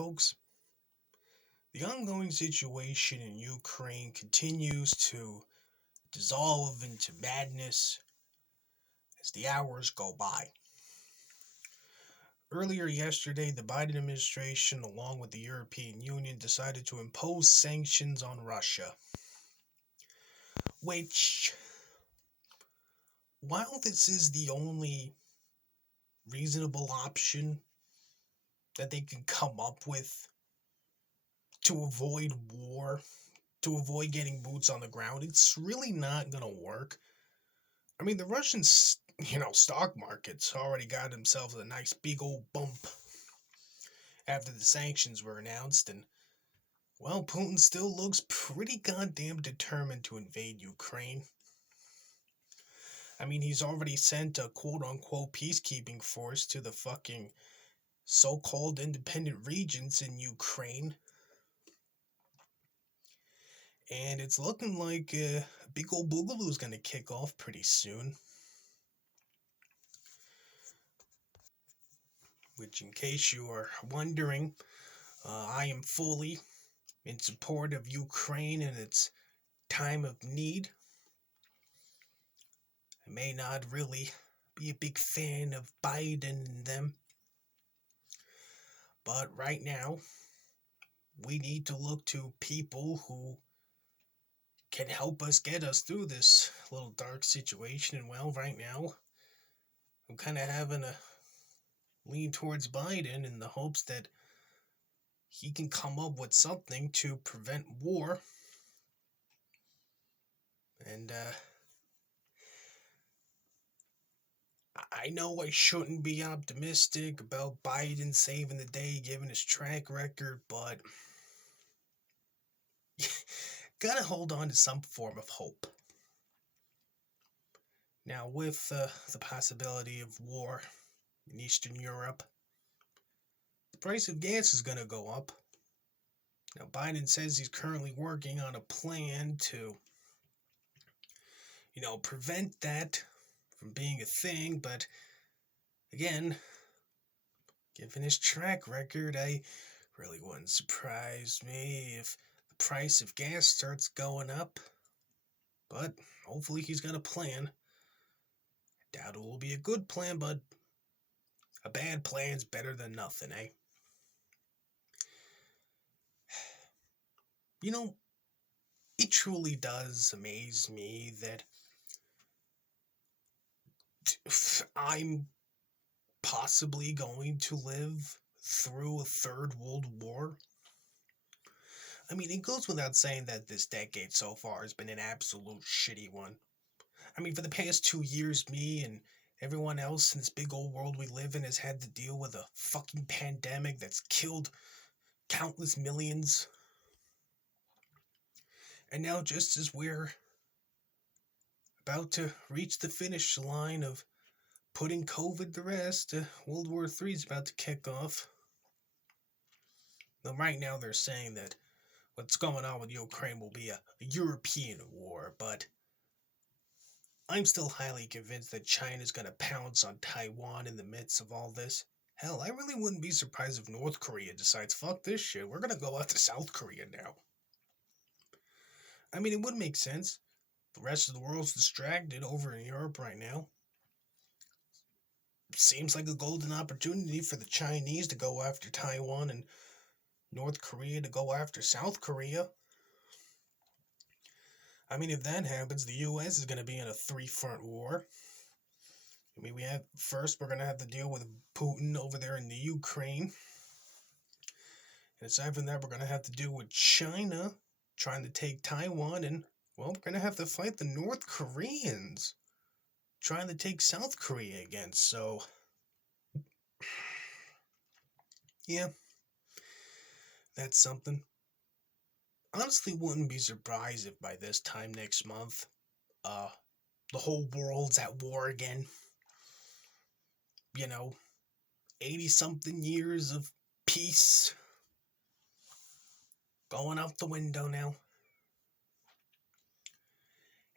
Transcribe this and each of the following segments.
Folks, the ongoing situation in Ukraine continues to dissolve into madness as the hours go by. Earlier yesterday, the Biden administration, along with the European Union, decided to impose sanctions on Russia, which, while this is the only reasonable option that they can come up with to avoid war, to avoid getting boots on the ground, it's really not going to work. I mean, the Russian, stock markets already got themselves a nice big old bump after the sanctions were announced, and, well, Putin still looks pretty goddamn determined to invade Ukraine. I mean, he's already sent a quote-unquote peacekeeping force to the fucking so-called independent regions in Ukraine. And it's looking like a big old boogaloo is going to kick off pretty soon. Which, in case you are wondering, I am fully in support of Ukraine in its time of need. I may not really be a big fan of Biden and them, but right now, we need to look to people who can help us get us through this little dark situation. And, well, right now, I'm kind of having a lean towards Biden in the hopes that he can come up with something to prevent war. And I know I shouldn't be optimistic about Biden saving the day given his track record, but gotta hold on to some form of hope. Now, with the possibility of war in Eastern Europe, the price of gas is gonna go up. Now, Biden says he's currently working on a plan to, prevent that from being a thing, but again, given his track record, I really wouldn't surprise me if the price of gas starts going up. But hopefully he's got a plan. I doubt it will be a good plan, but a bad plan's better than nothing, eh? It truly does amaze me that I'm possibly going to live through a third world war. I mean, it goes without saying that this decade so far has been an absolute shitty one. I mean, for the past 2 years, me and everyone else in this big old world we live in has had to deal with a fucking pandemic that's killed countless millions. And now, just as we're about to reach the finish line of putting COVID to rest, World War III is about to kick off. Now, right now, they're saying that what's going on with Ukraine will be a European war, but I'm still highly convinced that China's going to pounce on Taiwan in the midst of all this. Hell, I really wouldn't be surprised if North Korea decides, fuck this shit, we're going to go after South Korea now. I mean, it would make sense. The rest of the world's distracted over in Europe right now. Seems like a golden opportunity for the Chinese to go after Taiwan and North Korea to go after South Korea. I mean, if that happens, the U.S. is going to be in a three-front war. I mean, we're going to have to deal with Putin over there in the Ukraine. And aside from that, we're going to have to deal with China trying to take Taiwan. And, well, we're going to have to fight the North Koreans trying to take South Korea again. So, yeah, that's something. Honestly, wouldn't be surprised if by this time next month, the whole world's at war again. 80-something years of peace going out the window now.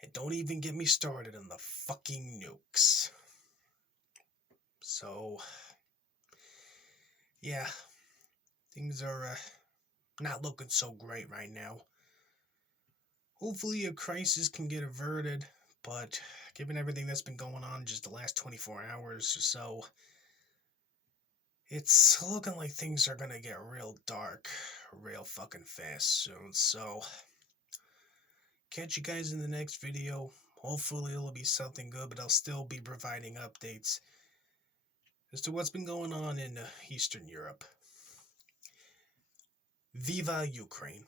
And don't even get me started on the fucking nukes. So, yeah, Things are not looking so great right now. Hopefully a crisis can get averted, but given everything that's been going on just the last 24 hours or so, it's looking like things are gonna get real dark real fucking fast soon. So, catch you guys in the next video. Hopefully it'll be something good, but I'll still be providing updates as to what's been going on in Eastern Europe. Viva Ukraine.